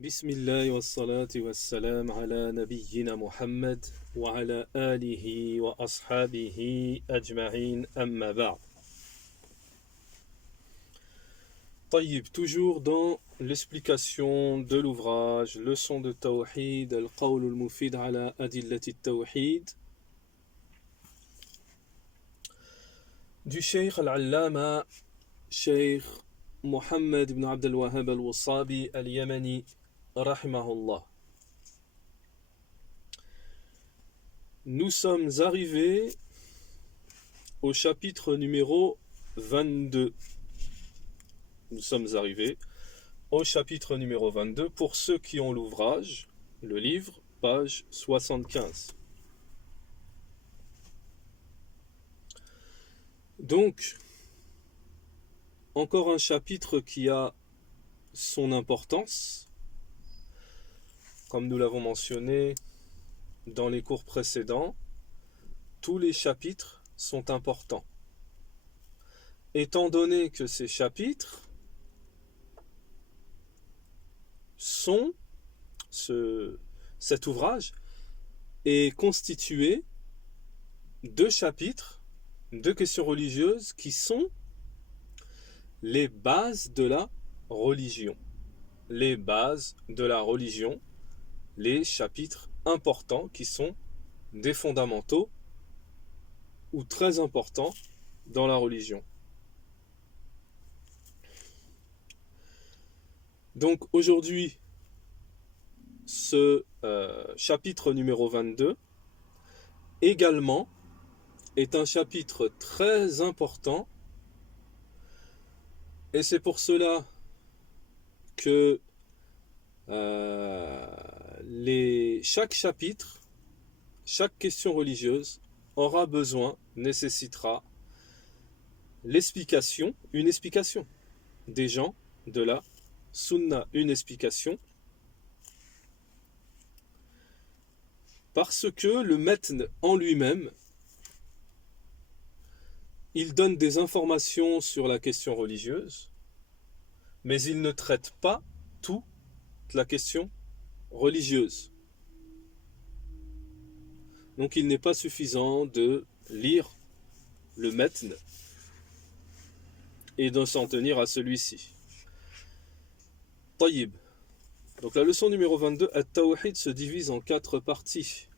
Bismillah wa salatu wa salam ala nabiyyina Muhammad wa ala alihi wa ashabihi ajma'in amma ba'd. Tayyib, toujours dans l'explication de l'ouvrage Leçon de Tawhid, Al-Qawl al-Mufid ala Adillati Tawhid du Cheikh Al-Allama Cheikh Mohammed ibn Abd al-Wahhab al-Wassabi al-Yamani rahimahullah. Nous sommes arrivés au chapitre numéro 22. Nous sommes arrivés au chapitre numéro 22 pour ceux qui ont l'ouvrage, le livre, page 75. Donc, encore un chapitre qui a son importance, comme nous l'avons mentionné dans les cours précédents. Tous les chapitres sont importants. Étant donné que ces chapitres sont, cet ouvrage est constitué de chapitres, de questions religieuses qui sont les bases de la religion. Les bases de la religion, les chapitres importants qui sont des fondamentaux ou très importants dans la religion. Donc aujourd'hui, ce chapitre numéro 22 également est un chapitre très important, et c'est pour cela que chaque chapitre, chaque question religieuse aura besoin, nécessitera l'explication, une explication des gens de la Sunna, une explication, parce que le matn en lui-même, il donne des informations sur la question religieuse, mais il ne traite pas toute la question religieuse. Donc il n'est pas suffisant de lire le matn et de s'en tenir à celui-ci. Tayyib. Donc la leçon numéro 22, At-Tawhid se divise en 4 parties.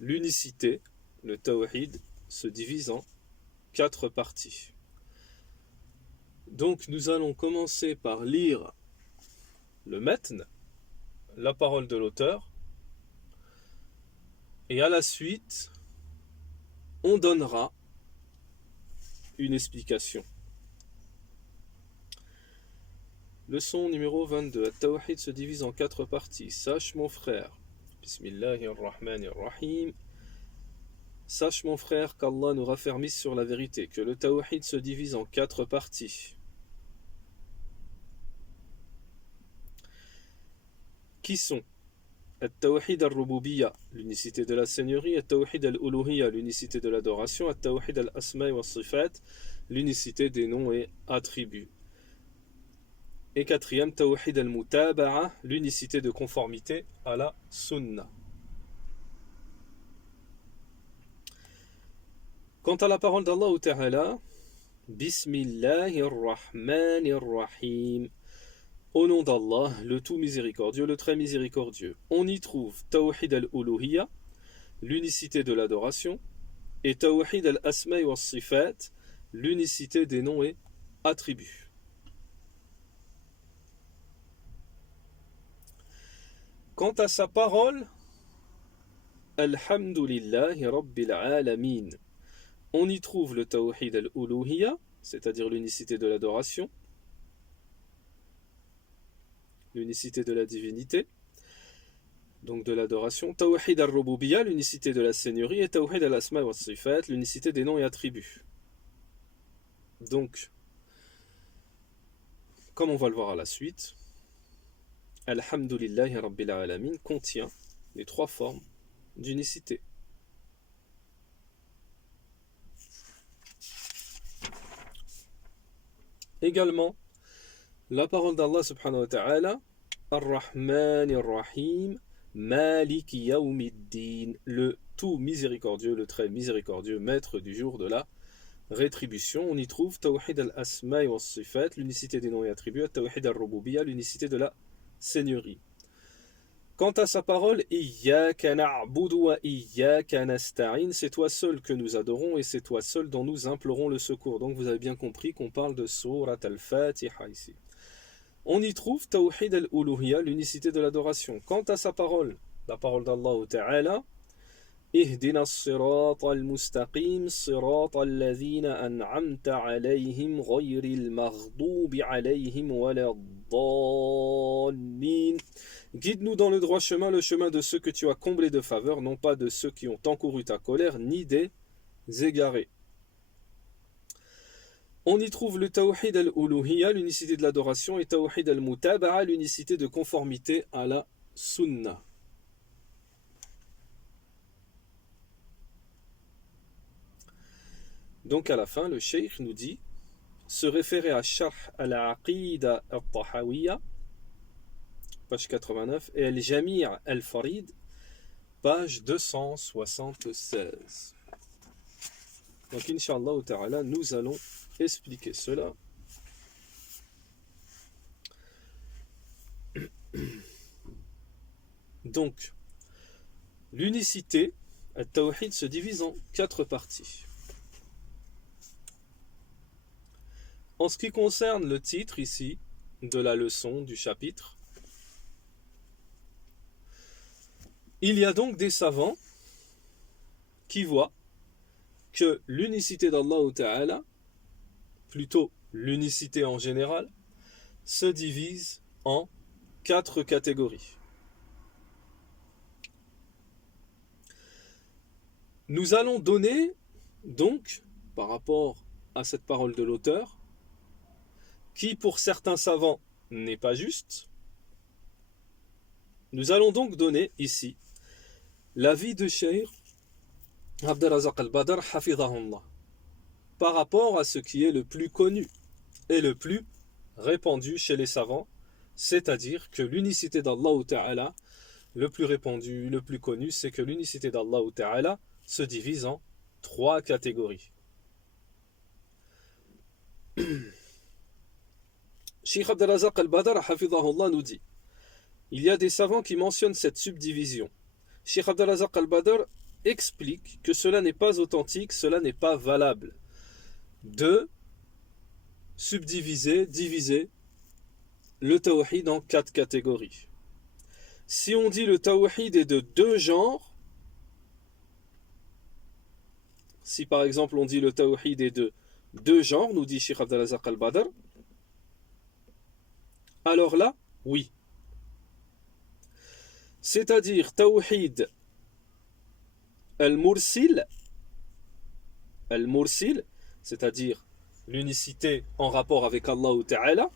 L'unicité, le Tawhid, se divise en 4 parties. Donc nous allons commencer par lire le matn, la parole de l'auteur, et à la suite, on donnera une explication. Leçon numéro 22. At-Tawhid se divise en 4 parties. Sache mon frère. Bismillahirrahmanirrahim. Sache mon frère qu'Allah nous raffermisse sur la vérité, que le Tawhid se divise en 4 parties. Qui sont At-Tawhid al-Rububiyya, l'unicité de la Seigneurie, At-Tawhid al-Uluhiyya, l'unicité de l'adoration, At-Tawhid al-Asma' wa Sifat, l'unicité des noms et attributs. Et 4e, Tawhid al-Mutaba'a, l'unicité de conformité à la Sunna. Quant à la parole d'Allah Ta'ala, Bismillahirrahmanirrahim, au nom d'Allah, le tout miséricordieux, le très miséricordieux. On y trouve Tawhid al-Uluhiyya, l'unicité de l'adoration, et Tawhid al-Asma' wa Sifat, l'unicité des noms et attributs. Quant à sa parole, Alhamdulillahi Rabbil Alamin, on y trouve le Tawhid al-Uluhiyya, c'est-à-dire l'unicité de l'adoration, l'unicité de la divinité, donc de l'adoration, Tawhid al-Rububiyya, l'unicité de la Seigneurie, et Tawhid al-Asma' wa Sifat, l'unicité des noms et attributs. Donc, comme on va le voir à la suite, Alhamdulillahi Rabbil Alamin contient les 3 formes d'unicité. Également, La parole d'Allah subhanahu wa ta'ala, Ar-Rahman Ar-Rahim, Malik Yawmiddin, le tout miséricordieux, le très miséricordieux, maître du jour de la rétribution. On y trouve Tawhid al-Asma' wa Sifat, l'unicité des noms et attributs, Tawhid al-Rububiyya, l'unicité de la seigneurie. Quant à sa parole, Iyyaka na'budu wa iyyaka nasta'in, c'est toi seul que nous adorons et c'est toi seul dont nous implorons le secours. Donc vous avez bien compris qu'on parle de Surat al-Fatiha ici. On y trouve Tawhid al-Uluhiyya, l'unicité de l'adoration. Quant à sa parole, la parole d'Allah Ta'ala, Ihdina as-sirata al-mustaqim, sirata alladhina an'amta alayhim ghayril maghdubi alayhim waladdallin. Guide-nous dans le droit chemin, le chemin de ceux que tu as comblés de faveur, non pas de ceux qui ont encouru ta colère, ni des égarés. On y trouve le Tawhid al-Uluhiyya, l'unicité de l'adoration, et Tawhid al-Mutaba'a, l'unicité de conformité à la Sunna. Donc à la fin, le Cheikh nous dit, se référer à Sharh al-Aqida al-Tahawiyya, page 89, et al-Jami' al-Farid, page 276. Donc Inch'Allah Ta'ala, nous allons expliquer cela. Donc, l'unicité, al-Tawhid, se divise en 4 parties. En ce qui concerne le titre ici de la leçon, du chapitre, il y a donc des savants qui voient que l'unicité d'Allah Ta'ala, plutôt l'unicité en général, se divise en 4 catégories. Nous allons donner, donc, par rapport à cette parole de l'auteur, qui pour certains savants n'est pas juste, nous allons donc donner ici l'avis de Cheikh Abdelrazak al-Badr hafidhahullah par rapport à ce qui est le plus connu et le plus répandu chez les savants, c'est-à-dire que l'unicité d'Allah Ta'ala, le plus répandu, le plus connu, c'est que l'unicité d'Allah Ta'ala se divise en 3 catégories. Cheikh Abdelrazak al-Badr hafidhahullah nous dit, il y a des savants qui mentionnent cette subdivision. Cheikh Abdelrazak al-Badr explique que cela n'est pas authentique, cela n'est pas valable de subdiviser, diviser le tawhid en 4 catégories. Si on dit le tawhid est de 2 genres, si par exemple on dit le tawhid est de 2 genres, nous dit Cheikh Abdelrazak al-Badr, alors là, oui. C'est-à-dire tawhid al-mursil, c'est-à-dire l'unicité en rapport avec Allah Ta'ala,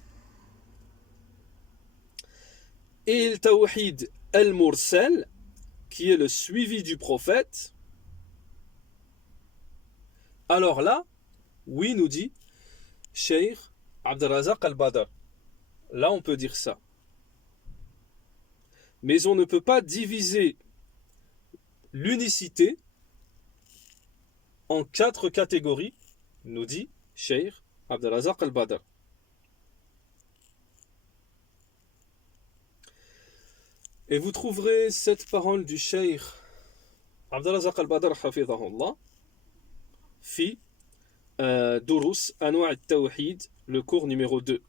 et le tawhid al-mursal, qui est le suivi du prophète, alors là, oui, nous dit Cheikh Abdelrazak al-Badr. Là, on peut dire ça. Mais on ne peut pas diviser l'unicité en 4 catégories, nous dit Cheikh Abdelrazak al-Badr. Et vous trouverez cette parole du Cheikh Abdelrazak al-Badr hafidhahullah fi Durus Anwa' al-Tawhid, le cours numéro 2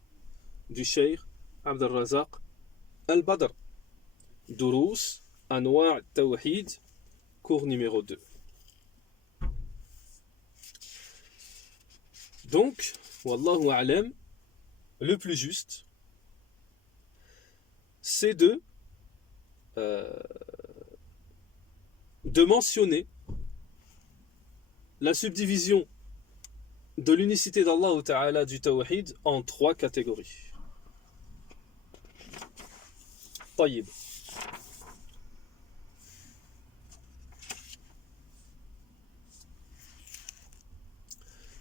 du Cheikh Abdelrazak al-Badr. Durus Anwa' al-Tawhid, cours numéro 2. Donc, Wallahu a'lam, le plus juste, c'est de mentionner la subdivision de l'unicité d'Allah Ta'ala du Tawhid en 3 catégories. Taïb.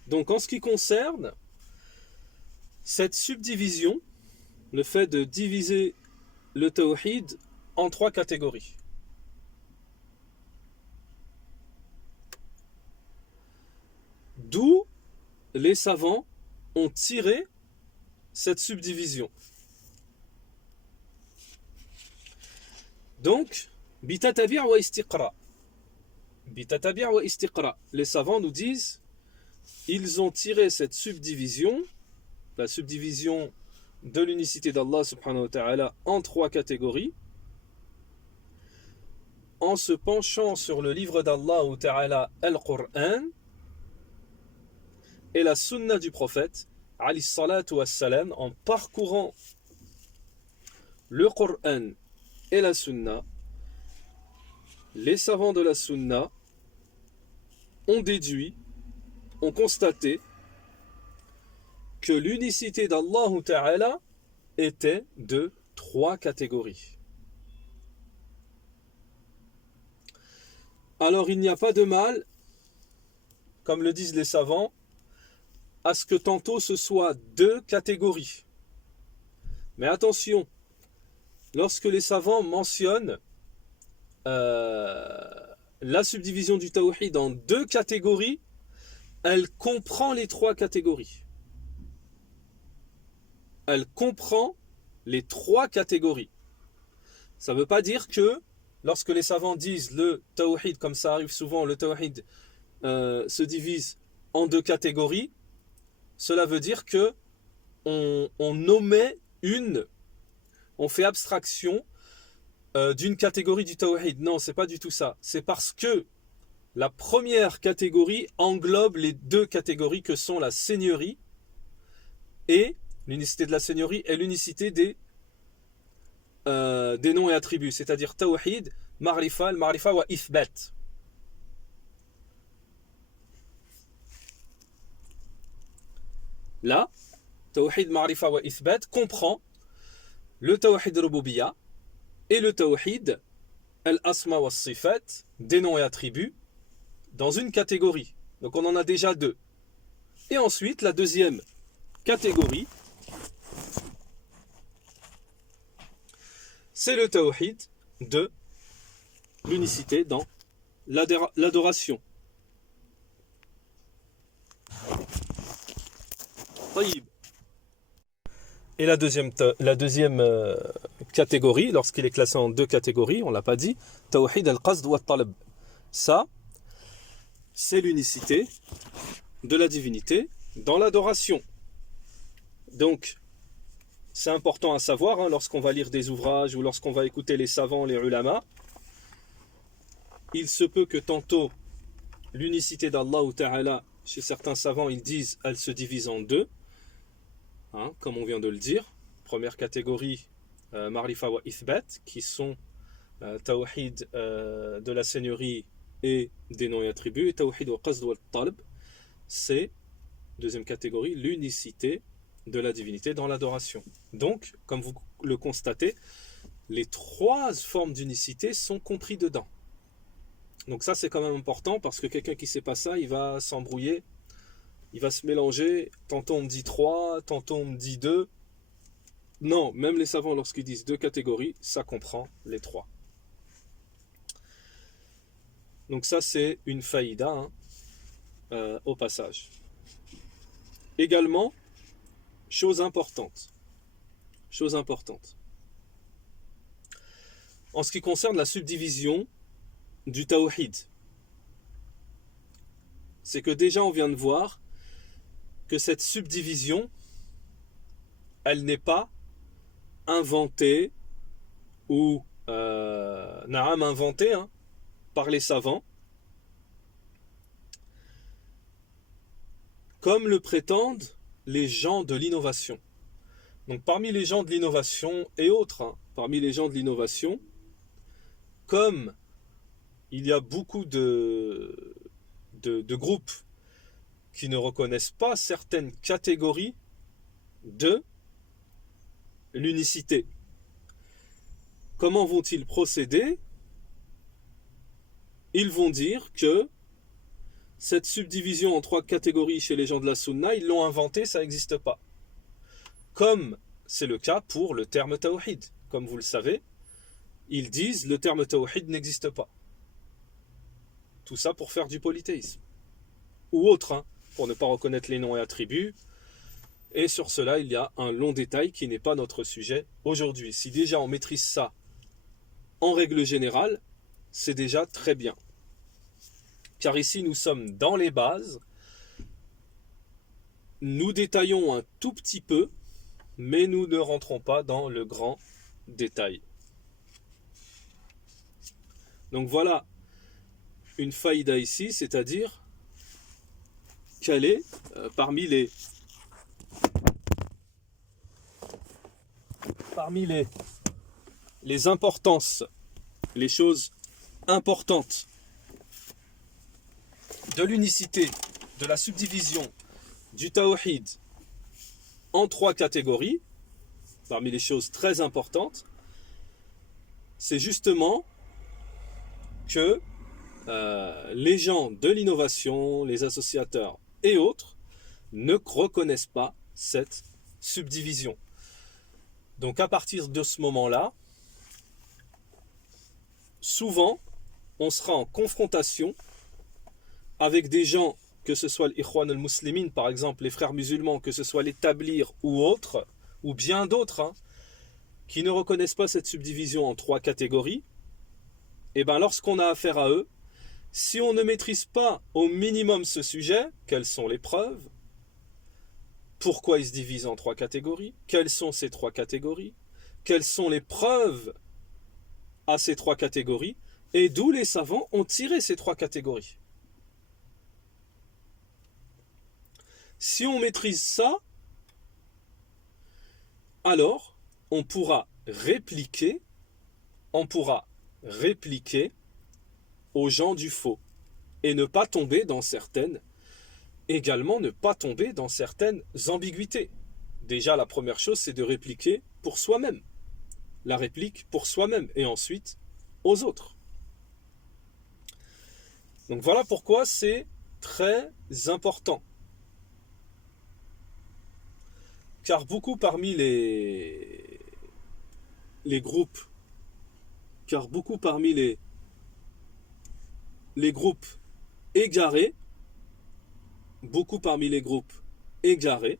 Donc en ce qui concerne cette subdivision le fait de diviser le tawhid en 3 catégories. D'où les savants ont tiré cette subdivision. Donc, bitatabi' wa istiqra. Bitatabi' wa istiqra. Les savants nous disent, ils ont tiré cette subdivision, la subdivision de l'unicité d'Allah subhanahu wa ta'ala en 3 catégories, en se penchant sur le livre d'Allah ta'ala, Al-Qur'an, et la sunna du prophète, alayhi salatu wassalam, en parcourant le Qur'an et la sunna. Les savants de la sunna ont déduit, ont constaté que l'unicité d'Allah ta'ala était de 3 catégories. Alors il n'y a pas de mal, comme le disent les savants, à ce que tantôt ce soit 2 catégories. Mais attention, lorsque les savants mentionnent la subdivision du tawhid en 2 catégories, elle comprend les 3 catégories. Elle comprend les 3 catégories. Ça ne veut pas dire que lorsque les savants disent le tawhid, comme ça arrive souvent, le tawhid se divise en 2 catégories, cela veut dire que on omet on fait abstraction d'une catégorie du tawhid. Non, c'est pas du tout ça. C'est parce que la première catégorie englobe les 2 catégories que sont la seigneurie et l'unicité de la seigneurie et l'unicité des noms et attributs, c'est-à-dire tawhid, ma'rifa, al-ma'rifa wa ithbat. Là, tawhid, ma'rifa wa ithbat comprend le tawhid rububiyya et le tawhid al-asma wa sifat, des noms et attributs, dans une catégorie. Donc on en a déjà 2. Et ensuite, la deuxième catégorie, c'est le tawhid de l'unicité dans l'adoration. Et la deuxième catégorie, lorsqu'il est classé en 2 catégories, on ne l'a pas dit, tawhid al-qasd wa talab. Ça, c'est l'unicité de la divinité dans l'adoration. Donc, c'est important à savoir, lorsqu'on va lire des ouvrages ou lorsqu'on va écouter les savants, les ulama, il se peut que tantôt l'unicité d'Allah ta'ala, chez certains savants, ils disent elle se divise en 2, comme on vient de le dire. Première catégorie, Ma'rifa wa Ithbat, qui sont Tawhid de la seigneurie et des noms et attributs, et Tawhid wa Qasd wa Talb, c'est, deuxième catégorie, l'unicité de la divinité dans l'adoration. Donc, comme vous le constatez, les 3 formes d'unicité sont compris dedans. Donc ça, c'est quand même important, parce que quelqu'un qui ne sait pas ça, il va s'embrouiller, il va se mélanger, tantôt on me dit 3, tantôt on me dit 2. Non, même les savants, lorsqu'ils disent 2 catégories, ça comprend les 3. Donc ça, c'est une faïda, au passage. Également, chose importante, en ce qui concerne la subdivision du tawhid, c'est que déjà on vient de voir que cette subdivision, elle n'est pas inventée ou inventée par les savants, comme le prétendent les gens de l'innovation. Donc parmi les gens de l'innovation et autres, parmi les gens de l'innovation, comme il y a beaucoup de groupes qui ne reconnaissent pas certaines catégories de l'unicité, comment vont-ils procéder? Ils vont dire que cette subdivision en 3 catégories chez les gens de la Sunna, ils l'ont inventée, ça n'existe pas. Comme c'est le cas pour le terme tawhid. Comme vous le savez, ils disent le terme tawhid n'existe pas. Tout ça pour faire du polythéisme. Ou autre, hein, pour ne pas reconnaître les noms et attributs. Et sur cela, il y a un long détail qui n'est pas notre sujet aujourd'hui. Si déjà on maîtrise ça en règle générale, c'est déjà très bien. Car ici, nous sommes dans les bases. Nous détaillons un tout petit peu, mais nous ne rentrons pas dans le grand détail. Donc voilà une faïda ici, c'est-à-dire quelle est parmi les importances, les choses importantes de l'unicité, de la subdivision du tawhid en 3 catégories, parmi les choses très importantes, c'est justement que les gens de l'innovation, les associateurs et autres ne reconnaissent pas cette subdivision. Donc à partir de ce moment-là, souvent, on sera en confrontation avec des gens, que ce soit l'Ikhwan al-Muslimin, par exemple, les frères musulmans, que ce soit les Tablirs ou autres, ou bien d'autres, hein, qui ne reconnaissent pas cette subdivision en 3 catégories. Et bien lorsqu'on a affaire à eux, si on ne maîtrise pas au minimum ce sujet, quelles sont les preuves? Pourquoi ils se divisent en 3 catégories? Quelles sont ces 3 catégories? Quelles sont les preuves à ces 3 catégories? Et d'où les savants ont tiré ces 3 catégories? Si on maîtrise ça, alors on pourra répliquer aux gens du faux et ne pas tomber dans certaines ambiguïtés. Déjà, la première chose, c'est de répliquer pour soi-même. La réplique pour soi-même et ensuite aux autres. Donc voilà pourquoi c'est très important. Car beaucoup parmi les groupes, les groupes égarés,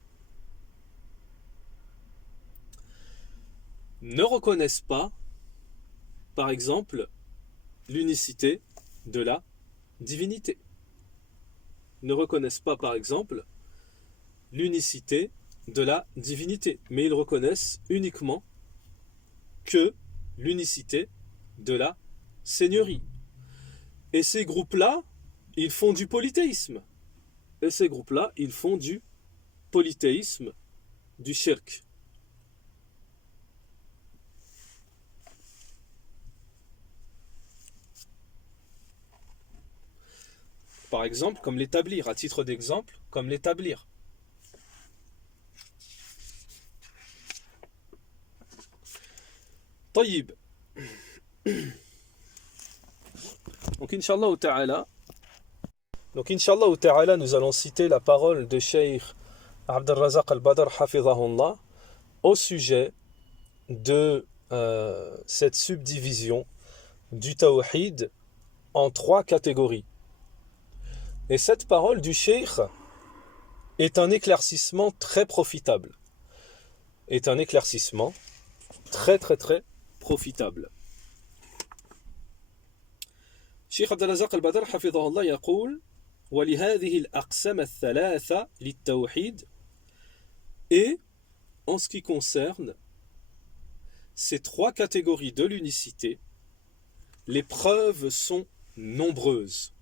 ne reconnaissent pas, par exemple, l'unicité de la divinité. Ne reconnaissent pas, par exemple, l'unicité de la divinité, mais ils reconnaissent uniquement que l'unicité de la seigneurie. Et ces groupes-là, ils font du polythéisme. Du shirk. Par exemple, comme l'établir, à titre d'exemple, comme l'établir. طيب. Donc Inch'Allah Ta'ala, nous allons citer la parole de Cheikh Abd al-Razaq al-Badr hafidhahullah au sujet de cette subdivision du tawhid en 3 catégories. Et cette parole du Cheikh est un éclaircissement très profitable. Très profitable. Cheikh Abd al-Razaq al-Badr hafidhahullah يقول ولهذه الأقسام الثلاثة للتوحيد. Et en ce qui concerne ces 3 catégories de l'unicité, les preuves sont nombreuses.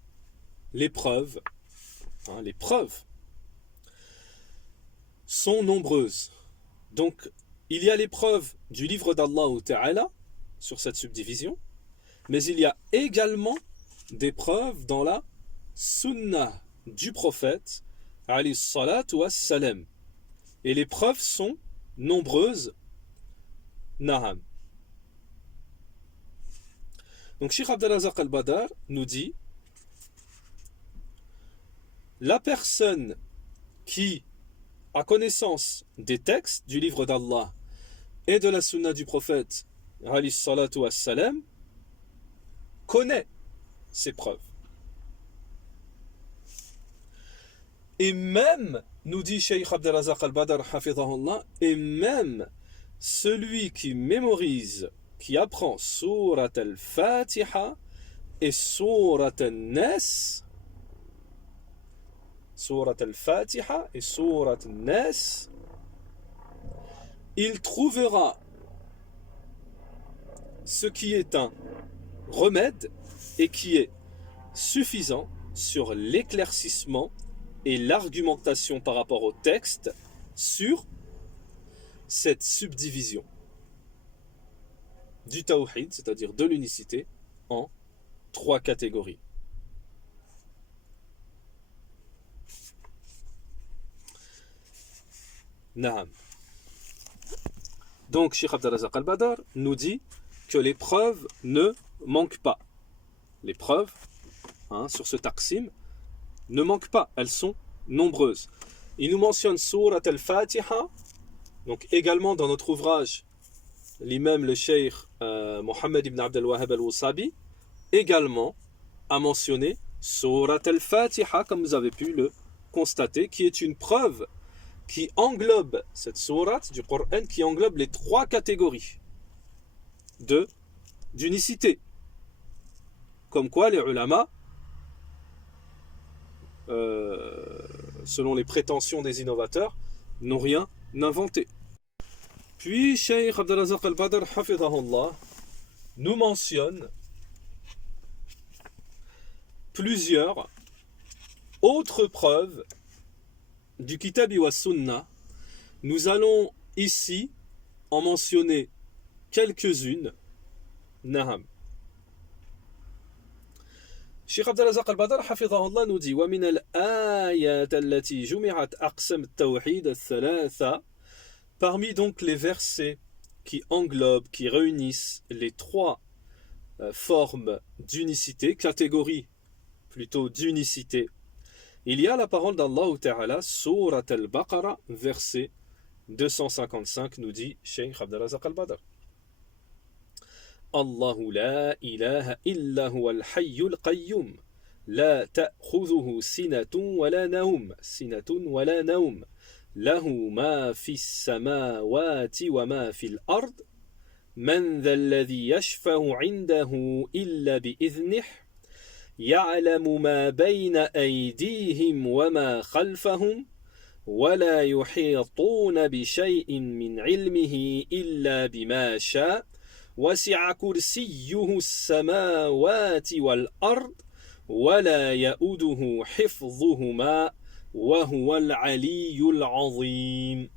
Les preuves sont nombreuses. Donc, il y a les preuves du livre d'Allah Ta'ala sur cette subdivision, mais il y a également des preuves dans la Sunnah du prophète alayhi salatu wassalam. Et les preuves sont nombreuses. Naham. Donc Cheikh Abd al-Razaq al-Badr nous dit: la personne qui a connaissance des textes du livre d'Allah et de la sunna du prophète alayhi salatu wassalam connaît ces preuves. Et même, nous dit Cheikh Abdelrazak al-Badr hafidhahullah, et même celui qui mémorise, qui apprend Surat al-Fatiha et Surat al-Nas, Surat al-Fatiha et Surat al-Nas, il trouvera ce qui est un remède et qui est suffisant sur l'éclaircissement et l'argumentation par rapport au texte sur cette subdivision du tawhid, c'est-à-dire de l'unicité, en 3 catégories. Naam. Donc, Cheikh Abdelrazak al-Badr nous dit que les preuves ne manquent pas. Les preuves sur ce taqsim ne manquent pas, elles sont nombreuses. Il nous mentionne Surat al-Fatiha, donc également dans notre ouvrage, l'imam le Cheikh Mohammed ibn Abdel Wahhab al-Wasabi, également a mentionné Surat al-Fatiha, comme vous avez pu le constater, qui est une preuve qui englobe cette sourate du Coran, qui englobe les 3 catégories d'unicité. Comme quoi les ulama, selon les prétentions des innovateurs, n'ont rien inventé. Puis Cheikh Abdelrazak al-Badr hafidhahullah nous mentionne plusieurs autres preuves du Kitabi wa Sunnah. Nous allons ici en mentionner quelques-unes. Naham. Cheikh Abdelrazak al-Badr hafidhahullah nous dit وَمِنَ الْآيَاتِ الَّتِي جُمِعَتْ أَقْسَمَ التَّوْحِيدَ الثَّلَاثَةِ. Parmi donc les versets qui englobent, qui réunissent les 3 formes d'unicité, catégories plutôt d'unicité, il y a la parole d'Allah Ta'ala, Surat al-Baqarah, verset 255, nous dit Cheikh Abdelrazak al-Badr. Allahu la ilaha illa huwa al-hayyul qayyum, la ta'khudhuhu sinatun wa la naum, lahu ma fis samawati wa ma fil ard, man dha alladhi yashfa'u 'indahu illa bi'idhnihi, يعلم ما بين أيديهم وما خلفهم ولا يحيطون بشيء من علمه إلا بما شاء وسع كرسيه السماوات والأرض ولا يؤوده حفظهما وهو العلي العظيم.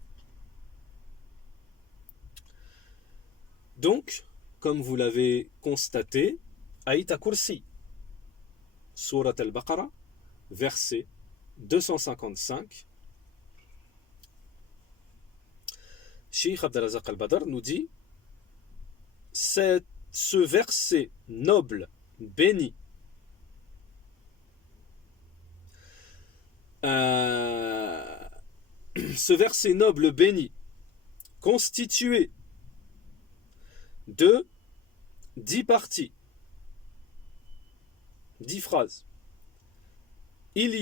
Donc, comme vous l'avez constaté, Aïta Kursi, Surat al-Baqarah, verset 255. Cheikh Abdelrazak al-Badr nous dit, ce verset noble, béni, ce verset noble, béni, constitué de 10 parties, 10 phrases. Il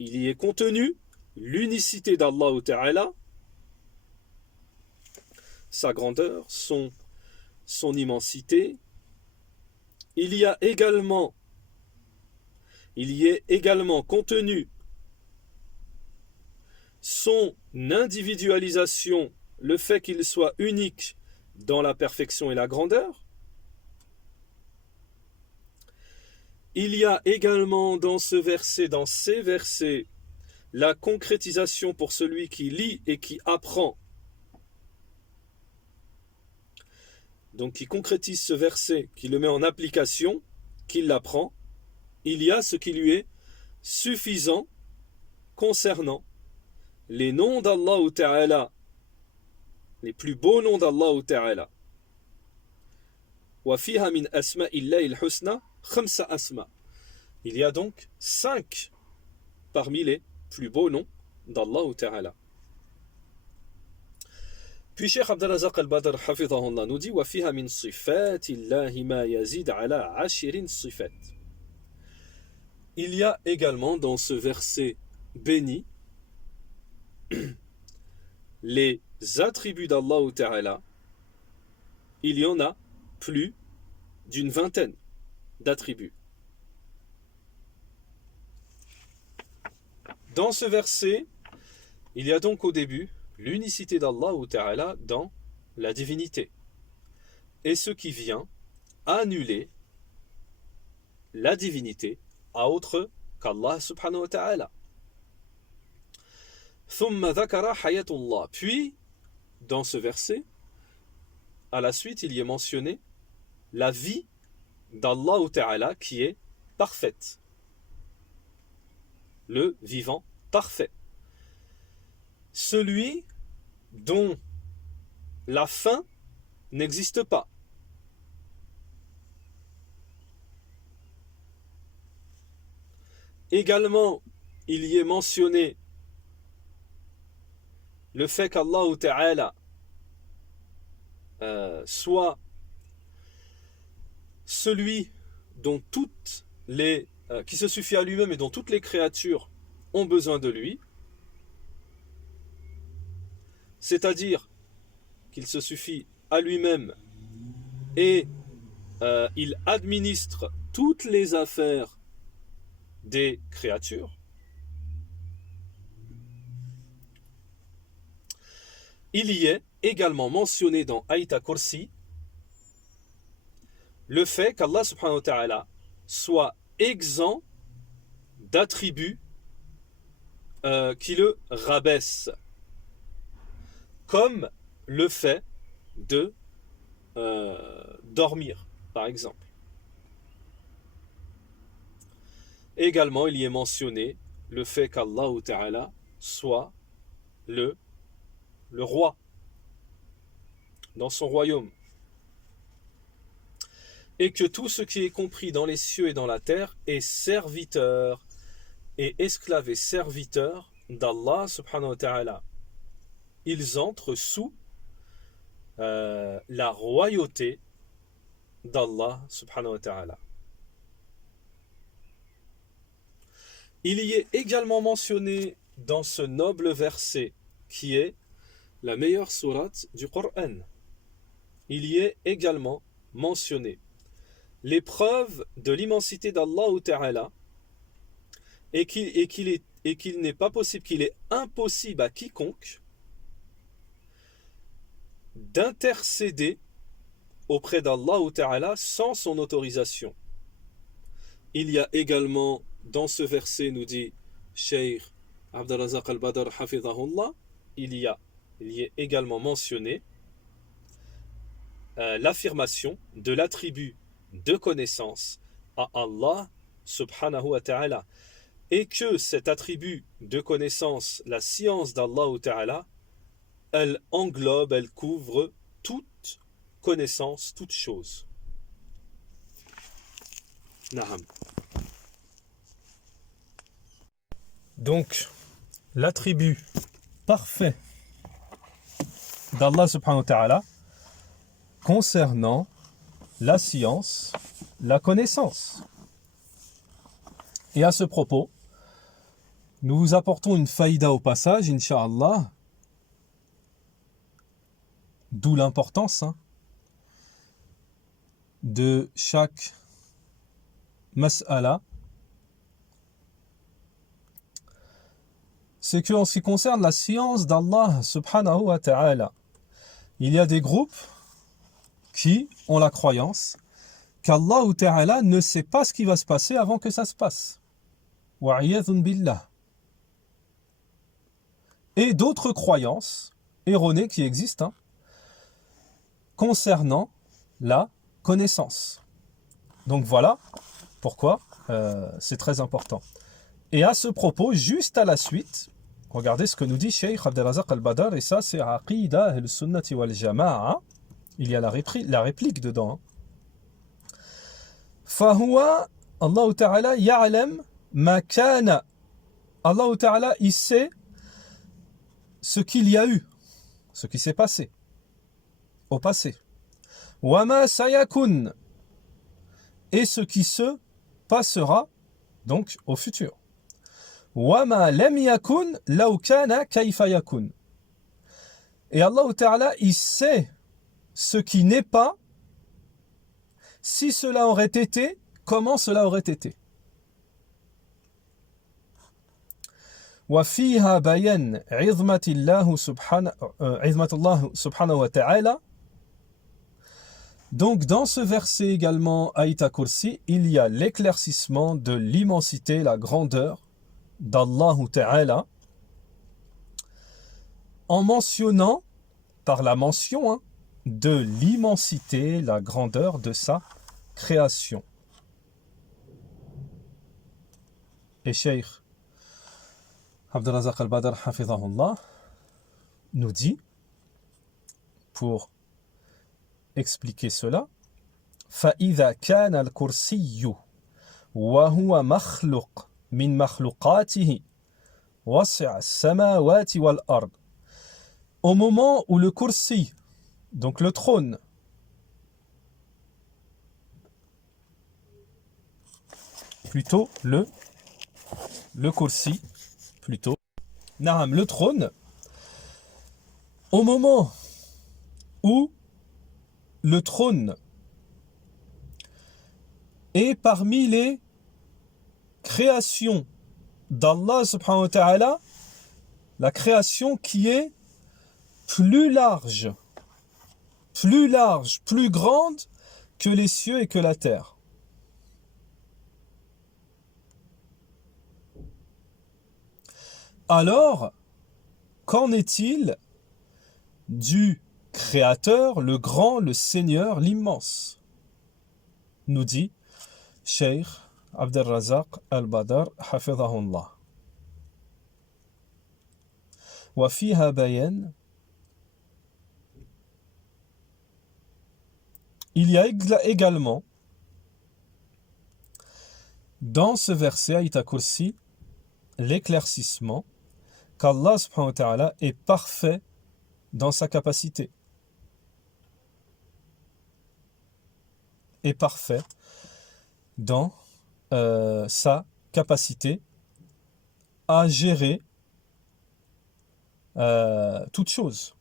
y est contenu l'unicité d'Allah Ta'ala, sa grandeur, son immensité. Il y est également contenu son individualisation, le fait qu'il soit unique dans la perfection et la grandeur. Il y a également dans ces versets, la concrétisation pour celui qui lit et qui apprend. Donc qui concrétise ce verset, qui le met en application, qui l'apprend. Il y a ce qui lui est suffisant concernant les noms d'Allah Ta'ala, les plus beaux noms d'Allah Ta'ala. Wa fiha min asma'illahi al-husna khamsa asma. Il y a donc 5 parmi les plus beaux noms d'Allah Ta'ala. Puis Cheikh Abdelrazak al-Badr hafidhahullah nous dit وَفِيهَا مِنْ صِفَاتِ اللَّهِ مَا يَزِيدُ عَلَى 10 صِفَاتٍ. Il y a également dans ce verset béni les attributs d'Allah Ta'ala. Il y en a plus d'une vingtaine d'attributs. Dans ce verset, il y a donc au début l'unicité d'Allah Ta'ala dans la divinité. Et ce qui vient annuler la divinité à autre qu'Allah subhanahu wa ta'ala. ثم ذكر حياة الله. Puis, dans ce verset, à la suite, il y est mentionné la vie d'Allah Ta'ala qui est parfaite. Le vivant parfait. Celui dont la fin n'existe pas. Également, il y est mentionné le fait qu'Allah Ta'ala soit celui dont toutes les qui se suffit à lui-même et dont toutes les créatures ont besoin de lui, c'est-à-dire qu'il se suffit à lui-même et il administre toutes les affaires des créatures. Il y est également mentionné dans Ayat Kursi le fait qu'Allah subhanahu wa ta'ala soit exempt d'attributs qui le rabaissent, comme le fait de dormir, par exemple. Également, il y est mentionné le fait qu'Allah Ta'ala soit le roi dans son royaume, et que tout ce qui est compris dans les cieux et dans la terre est serviteur et esclave et serviteur d'Allah subhanahu wa ta'ala. Ils entrent sous la royauté d'Allah subhanahu wa ta'ala. Il y est également mentionné dans ce noble verset qui est la meilleure sourate du Coran. Il y est également mentionné les preuves de l'immensité d'Allah Ta'ala et qu'il n'est pas possible, qu'il est impossible à quiconque d'intercéder auprès d'Allah Ta'ala sans son autorisation. Il y a également dans ce verset, nous dit Cheikh Abdelrazak al-Badr hafidhahullah, il y est également mentionné l'affirmation de l'attribut de connaissance à Allah subhanahu wa ta'ala, et que cet attribut de connaissance, la science d'Allah ta'ala, elle englobe, elle couvre toute connaissance, toute chose. Naham. Donc, l'attribut parfait d'Allah subhanahu wa ta'ala concernant la science, la connaissance. Et à ce propos, nous vous apportons une faïda au passage, incha'Allah, d'où l'importance de chaque mas'ala. C'est qu'en ce qui concerne la science d'Allah subhanahu wa ta'ala, il y a des groupes qui ont la croyance qu'Allah Ta'ala ne sait pas ce qui va se passer avant que ça se passe. Wa'iyadhun billah. Et d'autres croyances erronées qui existent concernant la connaissance. Donc voilà pourquoi c'est très important. Et à ce propos, juste à la suite, regardez ce que nous dit Cheikh Abdelrazak al-Badr, et ça c'est Aqida al-Sunnati wal-Jama'a. Il y a la réplique dedans. Fahuwa, Allah Ta'ala, ya'lam ma kana. Allah Ta'ala, il sait ce qu'il y a eu, ce qui s'est passé. au passé. Wama sayakun, et ce qui se passera, donc au futur. Wama lam yakun law kana kayfa yakun. Et Allah Ta'ala, il sait ce qui n'est pas, si cela aurait été, comment cela aurait été. وفيها بيان عظمة الله سبحانه وتعالى. Donc dans ce verset également, Ayat Kursi, il y a l'éclaircissement de l'immensité, la grandeur d'Allah Ta'ala, en mentionnant, par la mention, de l'immensité, la grandeur de sa création. Et Cheikh Abdelrazak al-Badr Hafidhahullah nous dit, pour expliquer cela, فَإِذَا كَانَ الْكُرْسِيُّ وَهُوَ مَخْلُقٌ مِنْ مَخْلُقَاتِهِ وَسِعَ السَّمَاوَاتِ وَالْأَرْضِ. Au moment où le kursi, donc le trône, plutôt le kursi, plutôt, Naam, le trône, au moment où le trône est parmi les créations d'Allah subhanahu wa ta'ala, la création qui est plus large, plus grande que les cieux et que la terre. Alors, qu'en est-il du Créateur, le grand, le Seigneur, l'immense? Nous dit Cheikh Abdelrazak al-Badr Hafidhahullah. Wa fiha bayan. Il y a également dans ce verset Ayat Kursi l'éclaircissement qu'Allah subhanahu wa ta'ala est parfait dans sa capacité. Est parfait dans sa capacité à gérer toute chose.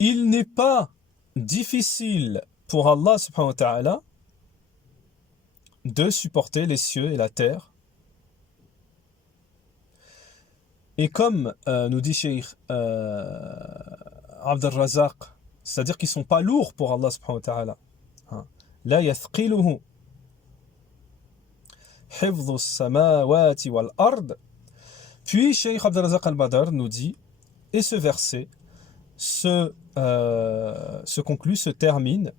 Il n'est pas difficile pour Allah subhanahu wa ta'ala de supporter les cieux et la terre. Et comme nous dit Cheikh Abdelrazak, c'est-à-dire qu'ils ne sont pas lourds pour Allah subhanahu wa ta'ala. La yathqiluhu hifdhu as-samawati wal ard. Puis Cheikh Abdelrazak al-Badr nous dit, et ce verset se conclut, se termine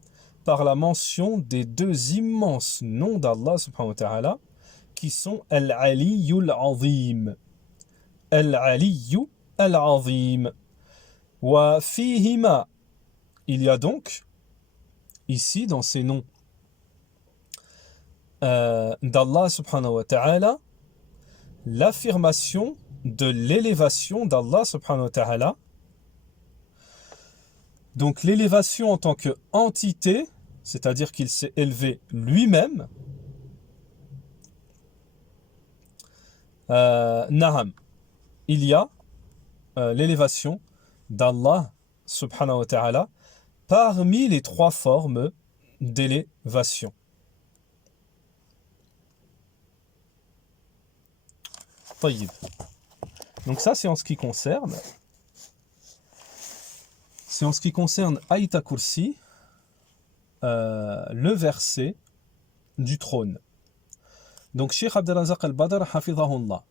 par la mention des deux immenses noms d'Allah subhanahu wa ta'ala qui sont Al-Aliyyul Azim. Al-Aliyyu Al-Azim. Wa fihima. Il y a donc ici dans ces noms d'Allah subhanahu wa ta'ala l'affirmation de l'élévation d'Allah subhanahu wa ta'ala. Donc l'élévation en tant qu'entité, c'est-à-dire qu'il s'est élevé lui-même. Naham. Il y a l'élévation d'Allah subhanahu wa ta'ala parmi les trois formes d'élévation. Tayyib. Donc ça c'est en ce qui concerne Ayat Kursi, le verset du trône. Donc Cheikh Abdelrazak al-Badr Hafidhahullah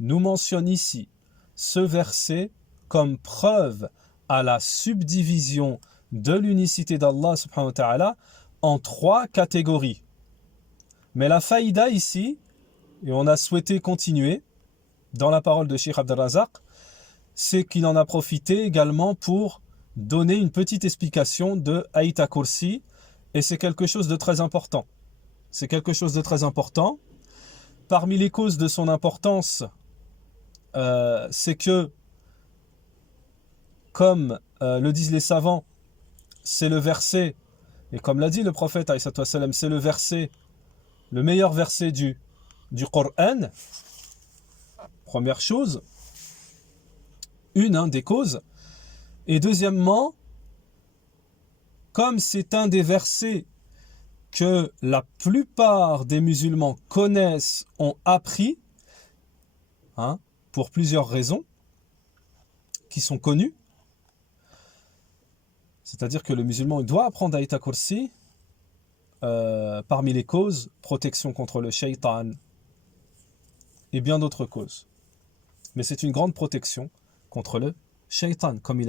nous mentionne ici ce verset comme preuve à la subdivision de l'unicité d'Allah subhanahu wa ta'ala en trois catégories. Mais la faïda ici, et on a souhaité continuer dans la parole de Cheikh Abdelrazak, c'est qu'il en a profité également pour donner une petite explication de Ayat Kursi, et c'est quelque chose de très important. C'est quelque chose de très important. Parmi les causes de son importance, c'est que comme le disent les savants, c'est le verset, et comme l'a dit le prophète, c'est le verset, le meilleur verset du Coran. Première chose, des causes. Et deuxièmement, comme c'est un des versets que la plupart des musulmans connaissent, ont appris, pour plusieurs raisons qui sont connues, c'est-à-dire que le musulman doit apprendre Ayatul Kursi, parmi les causes, protection contre le shaitan et bien d'autres causes. Mais c'est une grande protection contre le shaitan, comme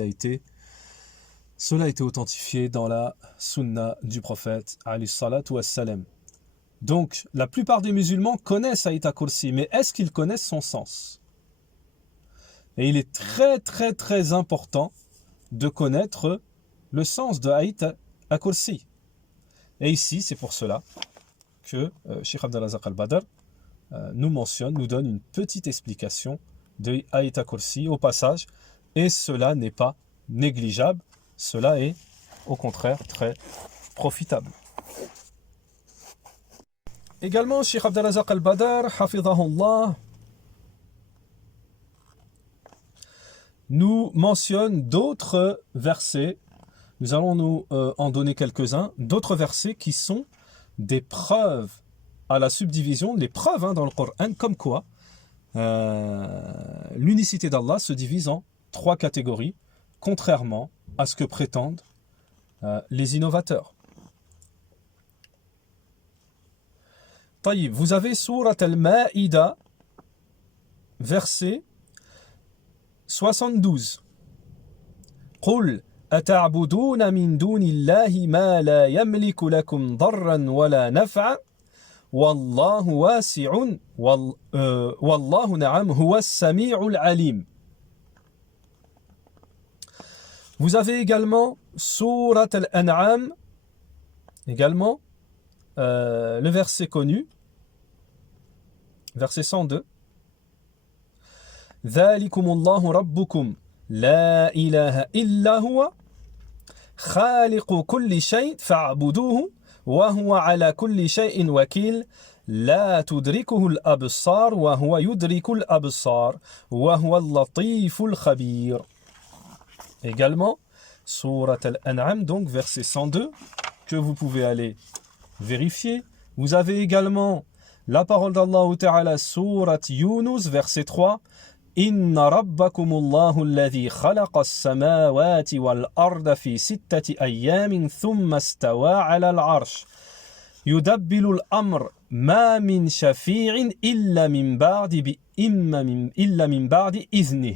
cela a été authentifié dans la sunna du prophète, alayhi salatu wassalam. Donc, la plupart des musulmans connaissent Ayatul Kursi, mais est-ce qu'ils connaissent son sens? Et il est très très très important de connaître le sens de Ayatul Kursi. Et ici, c'est pour cela que Cheikh Abd al-Razak al-Badr nous donne une petite explication de Ayatul Kursi au passage, et cela n'est pas négligeable, cela est au contraire très profitable. Également, Cheikh Abd al-Razak al-Badr, hafidhahullah, nous mentionne d'autres versets. Nous allons nous en donner quelques-uns, d'autres versets qui sont des preuves à la subdivision, les preuves dans le Coran, comme quoi l'unicité d'Allah se divise en 3 catégories, contrairement à ce que prétendent les innovateurs. Taïb, vous avez Surat al-Ma'ida, verset 72. Qul أتعبدون من دون الله ما لا يملك لكم ضرا ولا نفعا والله واسع والله نعم هو السميع العليم. Vous avez également Surat al-An'am, également le verset connu, verset 102. ذلكم الله ربكم لا إله إلا هو خالق كل شيء فاعبدوه وهو على كل شيء وكيل لا تدركه الأبصار وهو يدرك الأبصار وهو اللطيف الخبير. Également, Surat al-An'am, donc verset 102, que vous pouvez aller vérifier. Vous avez également la parole d'Allah Ta'ala, Surat Yunus, verset 3. إن ربكم الله الذي خلق السماوات والأرض في 6 أيام ثم استوى على العرش يدبر الأمر ما من شفيع إلا من بعد إذنه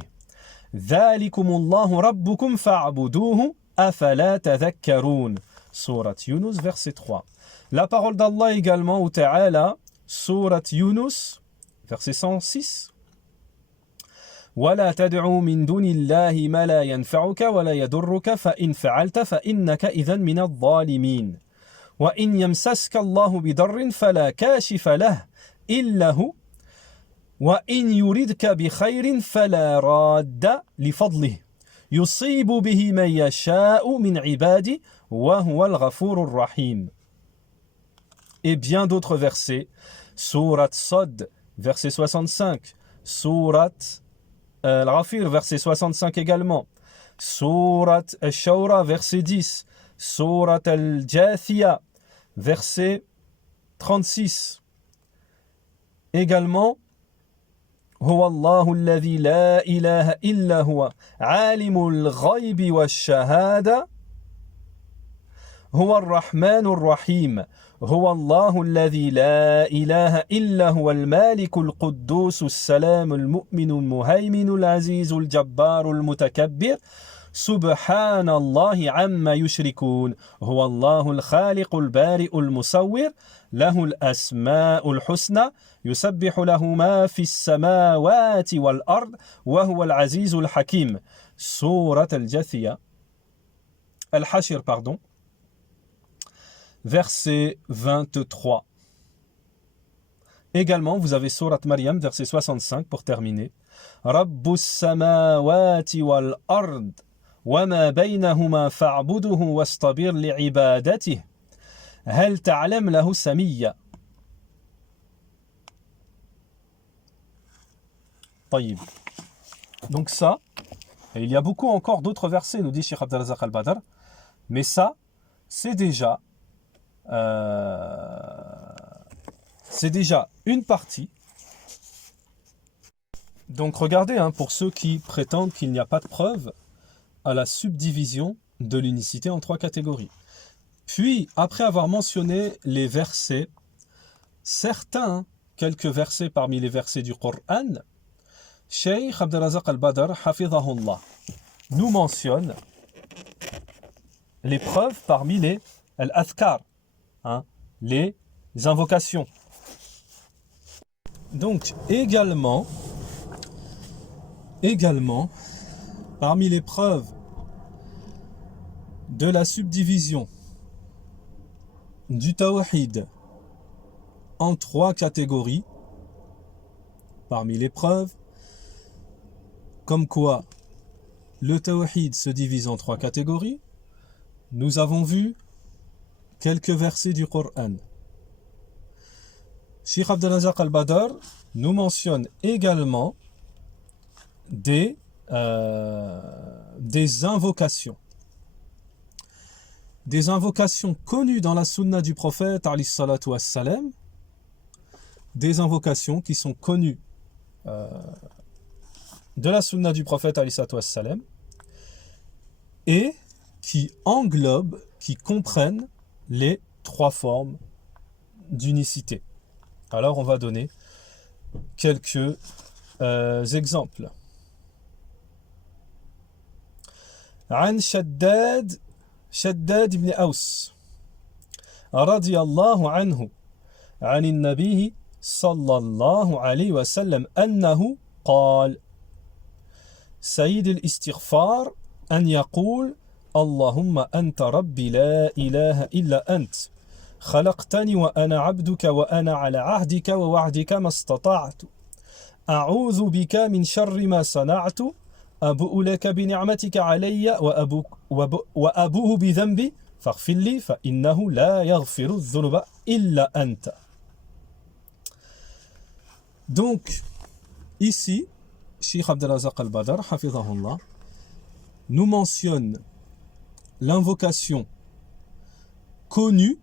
ذلكم الله ربكم فاعبدوه أفلا تذكرون. Surat Yunus, verset 3. La parole d'Allah également au Ta'ala, Surat Yunus, verset 106. ولا تدعوا من دون الله ما لا ينفعك ولا يضرك فإن فعلت فإنك إذن من الظالمين وإن يمسسك الله بضر فلا كاشف له إلا هو وإن يردك بخير فلا راد لفضله يصيب به من يشاء من عباده وهو الغفور الرحيم. Et bien d'autres versets, Surat Sad, verset 65, Surat Al-Ghafir, verset 65 également. Surat Al-Shawra, verset 10. Surat Al-Jathia, verset 36. Également, هو الله الذي لا إله إلا هو عالم الغيب والشهادة هو الرحمن الرحيم هو الله الذي لا إله إلا هو المالك القدوس السلام المؤمن المهيمن العزيز الجبار المتكبر سبحان الله عما يشركون هو الله الخالق البارئ المصور له الأسماء الحسنى يسبح له ما في السماوات والأرض وهو العزيز الحكيم. Surat al-Jathia, Al-Hashir, pardon, verset 23. Également, vous avez Surat Maryam, verset 65, pour terminer. Rabbus samawati wal ard وما بينهما فاعبده واصطبر لعبادته هل تعلم له سميا. طيب. Donc ça, et il y a beaucoup encore d'autres versets, nous dit Cheikh Abd al-Razak al-Badr, mais ça, c'est déjà une partie. Donc regardez, pour ceux qui prétendent qu'il n'y a pas de preuve à la subdivision de l'unicité en 3 catégories. Puis, après avoir mentionné les versets, quelques versets parmi les versets du Coran, Cheikh Abd al-Razak al-Badr, hafidhahullah, nous mentionne les preuves parmi les al-adhkar, les invocations. Donc, également, parmi les preuves de la subdivision du tawhid en 3 catégories, parmi les preuves, comme quoi le tawhid se divise en 3 catégories, nous avons vu quelques versets du Coran. Cheikh Abd al-Razak al-Badr nous mentionne également des invocations. Des invocations connues dans la sunna du prophète, alayhi salatu wassalam, des invocations qui sont connues de la sunna du prophète, alayhi salatu wassalam, et qui englobent, qui comprennent les 3 formes d'unicité. Alors on va donner quelques exemples. عن شداد بن أوس رضي الله عنه عن النبي صلى الله عليه وسلم أنه قال سيد الاستغفار أن يقول اللهم أنت ربي لا إله إلا أنت خلقتني وأنا عبدك وأنا على عهدك ووعدك ما استطعت أعوذ بك من شر ما صنعت أبوء لك بنعمتك علي وأبوء بذنبي فاغفر لي فإنه لا يغفر الذنوب إلا أنت. Donc, ici, Cheikh Abd al-Razak al-Badr, hafidhahullah, nous mentionne l'invocation connue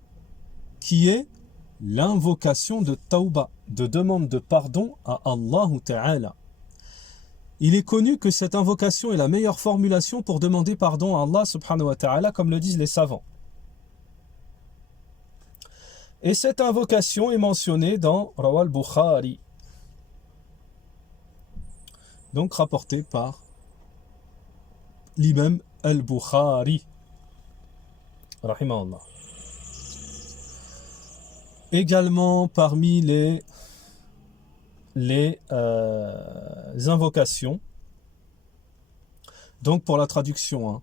qui est l'invocation de tawba, de demande de pardon à Allah Ta'ala. Il est connu que cette invocation est la meilleure formulation pour demander pardon à Allah subhanahu wa ta'ala, comme le disent les savants. Et cette invocation est mentionnée dans Rawal Bukhari, donc rapporté par l'imam al-Bukhari, rahimahullah. Également parmi les invocations, donc pour la traduction,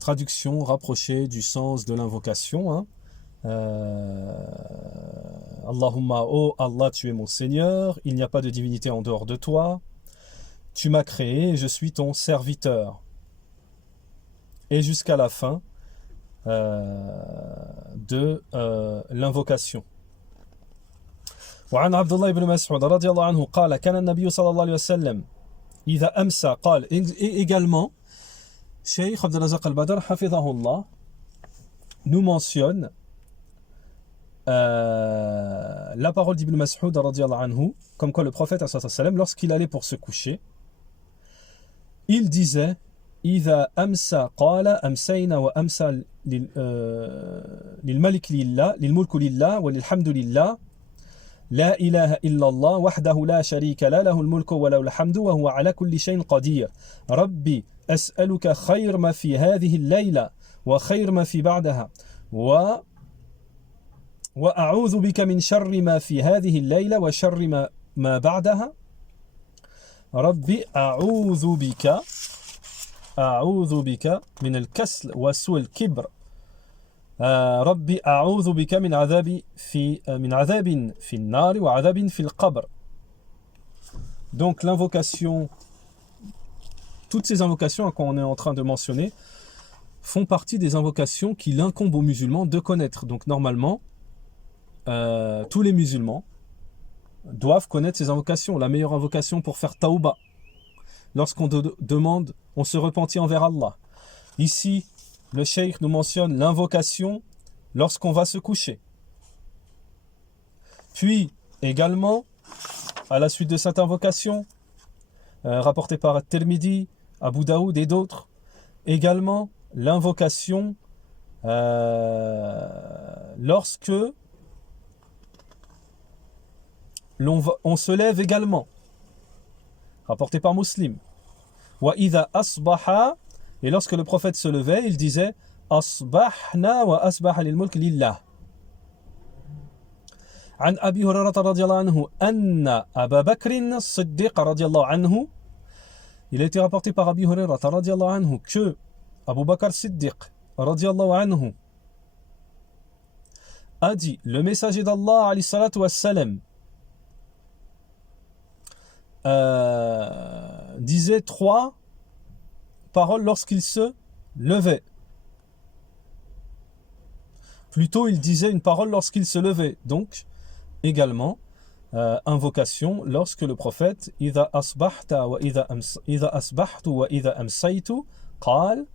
traduction rapprochée du sens de l'invocation, Allahumma, oh Allah, tu es mon Seigneur, il n'y a pas de divinité en dehors de toi, tu m'as créé et je suis ton serviteur, et jusqu'à la fin de l'invocation. وعن عبد الله بن مسعود رضي الله عنه قال كان النبي صلى الله عليه وسلم إذا أمسى قال. Également, Cheikh Abd al-Razak al-Badr hafidhahullah nous mentionne la parole d'Ibn Mas'ud radiyallahu anhu, comme quoi le prophète lorsqu'il allait pour se coucher, il disait إذا أمسى قال أمسينا وأمسى للملك لله للملك لله وللحمد لله لا إله إلا الله وحده لا شريك له له الملك وله الحمد وهو على كل شيء قدير ربي أسألك خير ما في هذه الليلة وخير ما في بعدها وأعوذ بك من شر ما في هذه الليلة وشر ما بعدها ربي أعوذ بك من الكسل وسوء الكبر ربي أعوذ بك من عذاب في النار وعذاب في القبر. Donc l'invocation toutes ces invocations qu'on est en train de mentionner font partie des invocations qu'il incombe aux musulmans de connaître. Donc normalement, tous les musulmans doivent connaître ces invocations. La meilleure invocation pour faire tauba, lorsqu'on demande, on se repentit envers Allah. Ici, le cheikh nous mentionne l'invocation lorsqu'on va se coucher. Puis, également, à la suite de cette invocation, rapportée par At-Tirmidhi, Abu Daoud et d'autres, également l'invocation lorsque on se lève également, rapporté par Muslim. Wa idha asbaha, et lorsque le prophète se levait, il disait asbahna wa asbaha lil mulk lillah. عن أبي هريرة رضي الله عنه أن أبا بكر الصديق رضي الله عنه, il a été rapporté par Abi Hurairah رضي الله عنه que Abu Bakr Siddiq رضي الله عنه a dit, le messager d'Allah alayhi salatu wassalam disait 3 paroles lorsqu'il se levait. Plutôt, il disait une parole lorsqu'il se levait. Donc, également, invocation lorsque le prophète إذا أصبحت إذا أصبحت وإذا أمسيت قال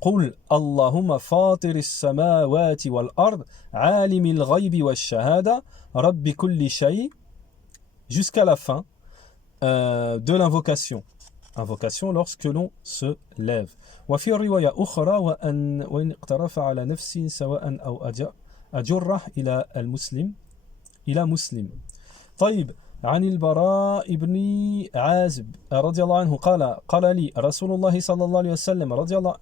قل اللهم فاطر السماوات والأرض عالم الغيب والشهادة رب كل شيء, jusqu'à la fin de l'invocation. Invocation lorsque l'on se lève. وفي رواية أخرى وإن اقترف على نفسي سواء أو أجره إلى مسلم. طيب, عن البراء بن عازب رضي الله عنه قال لي رسول الله صلى الله عليه وسلم رضي الله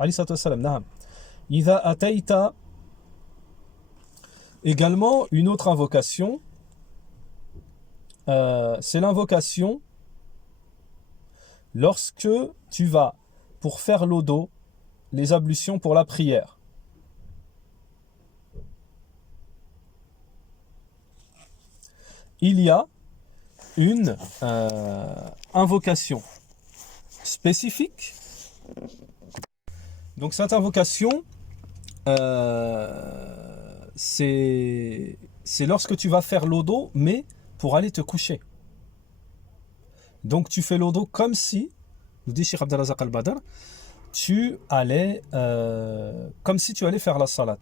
عليه الصلاة والسلام نعم إذا أتيت. Également, une autre invocation, c'est l'invocation lorsque tu vas pour faire l'odo, les ablutions pour la prière. Il y a une invocation spécifique. Donc cette invocation, c'est lorsque tu vas faire l'odo, mais pour aller te coucher. Donc tu fais l'odo comme si, nous dit Cheikh Abdelrazak Al-Badr, comme si tu allais faire la salat.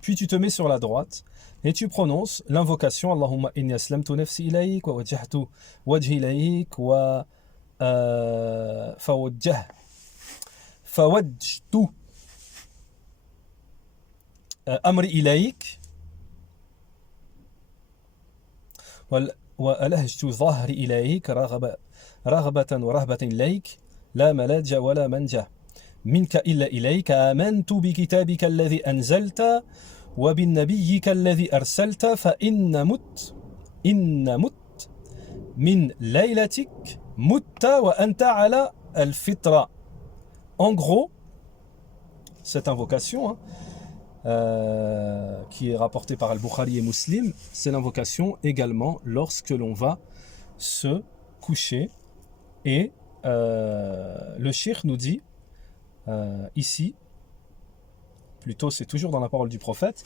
Puis tu te mets sur la droite et tu prononces l'invocation Allahumma inni aslamtu nafsi ilayk wa wajjahtu wajhi ilayk wa fawajjtu amri ilayk wa alahjtu dhahri ilayk raghbatan wa rahbatan ilayk la malaj'a wa la manja منك إلا إليك آمنت بكتابك الذي أنزلت وبالنبيك الذي أرسلت فإن مت من ليلتك مت وأنت على الفطرة. En gros, cette invocation qui est rapportée par Al-Bukhari et Muslim, c'est l'invocation également lorsque l'on va se coucher. Et le cheikh nous dit ici, plutôt c'est toujours dans la parole du prophète,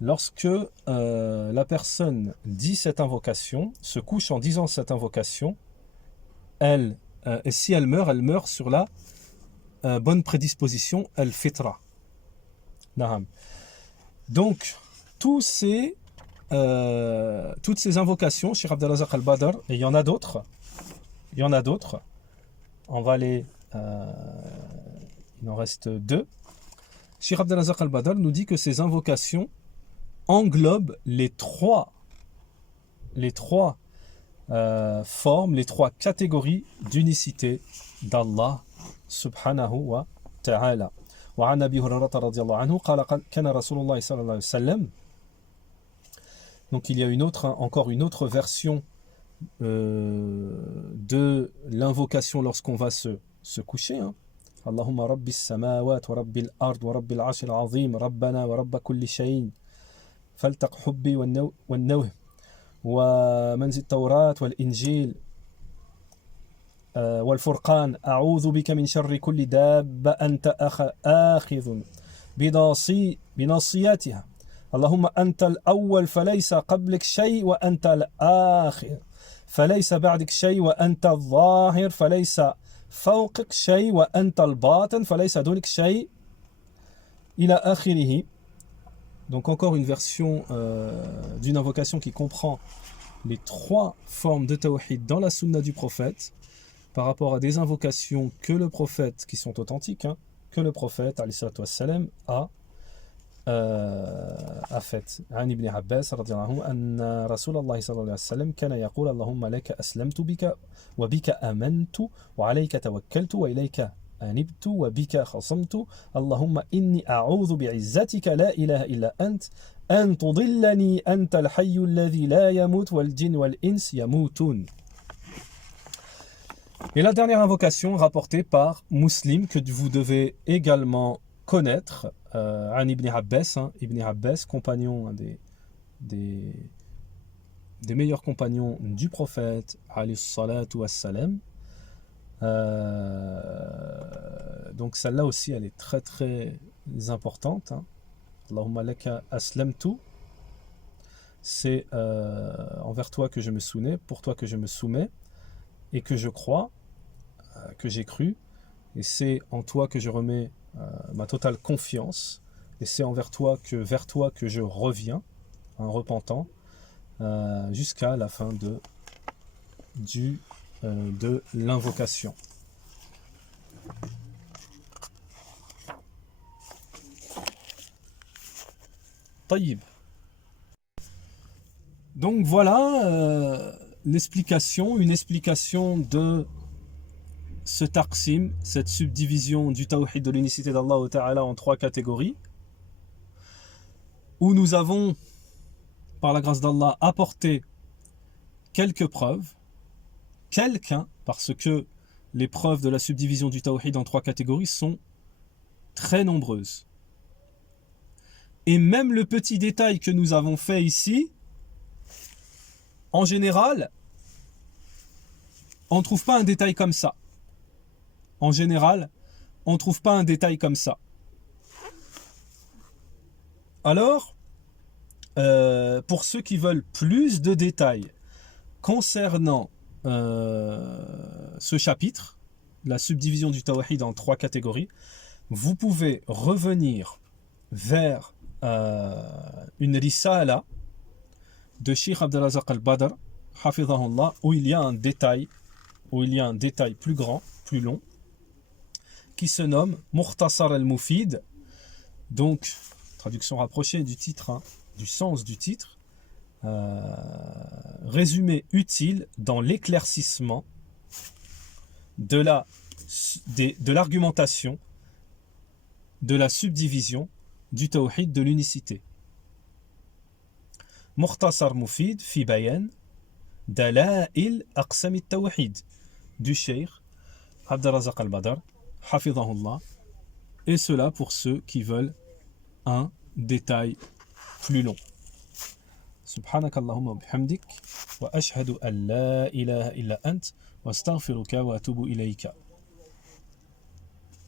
lorsque la personne dit cette invocation, se couche en disant cette invocation, si elle meurt sur la bonne prédisposition, al-fitra. Donc, toutes ces invocations, Cheikh Abdelrazak Al-Badr, et il y en a d'autres, on va les... il en reste 2. Cheikh Abdelrazak Al-Badr nous dit que ces invocations englobent les trois formes, les 3 catégories d'unicité d'Allah subhanahu wa ta'ala. وعن أبي هريرة رضي الله عنه قال كان رسول الله صلى الله عليه وسلم. Donc il y a encore une autre version de l'invocation lorsqu'on va se coucher. اللهم رب السماوات ورب الأرض ورب العرش العظيم ربنا ورب كل شيء فلتق حبي والنوه ومنزل التوراة والإنجيل والفرقان أعوذ بك من شر كل دابة أنت آخذ بناصيتها اللهم أنت الأول فليس قبلك شيء وأنت الآخر فليس بعدك شيء وأنت الظاهر فليس فوقك شيء وأنت الباطن فليس دونك شيء إلى آخره. Donc encore une version d'une invocation qui comprend les trois formes de tawhid dans la sunna du prophète par rapport à des invocations que le prophète, qui sont authentiques, hein, que le prophète alayhi salatu wassalam a faites. عن ابن عباس رضي الله عنه أن رسول الله صلى الله عليه وسلم كان يقول اللهم لك أسلمت بك وبك آمنت وعليك توكلت وإليك أنبت وبك خصمت اللهم إني أعوذ بعزتك لا إله إلا أنت أن تضلني أنت الحي الذي لا يموت والجن والإنس يموتون. Et la dernière invocation rapportée par Muslim que vous devez également connaître, An Ibn Abbas, Ibn Abbas, compagnon, des meilleurs compagnons du prophète, alayhi salatu wassalam. Donc celle-là aussi, elle est très très importante. Allahumma laka aslamtu, c'est envers toi que je me soumets, pour toi que je me soumets et que je crois, que j'ai cru, et c'est en toi que je remets ma totale confiance, et c'est vers toi que je reviens en repentant jusqu'à la fin de l'invocation. Taïb. Donc voilà une explication de ce taqsim, cette subdivision du tawhid de l'unicité d'Allah Ta'ala en trois catégories, où nous avons, par la grâce d'Allah, apporté quelques preuves, parce que les preuves de la subdivision du tawhid en trois catégories sont très nombreuses. Et même le petit détail que nous avons fait ici, en général, on ne trouve pas un détail comme ça. En général, on ne trouve pas un détail comme ça. Alors, pour ceux qui veulent plus de détails concernant ce chapitre, la subdivision du tawhid en trois catégories, vous pouvez revenir vers une risala de Cheikh Abdelrazak al-Badr, hafidhahullah, où il y a un détail plus grand, plus long, qui se nomme Mukhtasar al-Mufid, donc traduction rapprochée du titre, du sens du titre, résumé utile dans l'éclaircissement de l'argumentation de la subdivision du tawhid de l'unicité. Mukhtasar Mufid fi bayan dalail aqsam al-tawhid du Cheikh Abdelrazak al-Badr, hafidhahullah, et cela pour ceux qui veulent un détail plus long. سبحانك اللهم وبحمدك وأشهد أن لا إله إلا أنت وأستغفرك وأتوب إليك.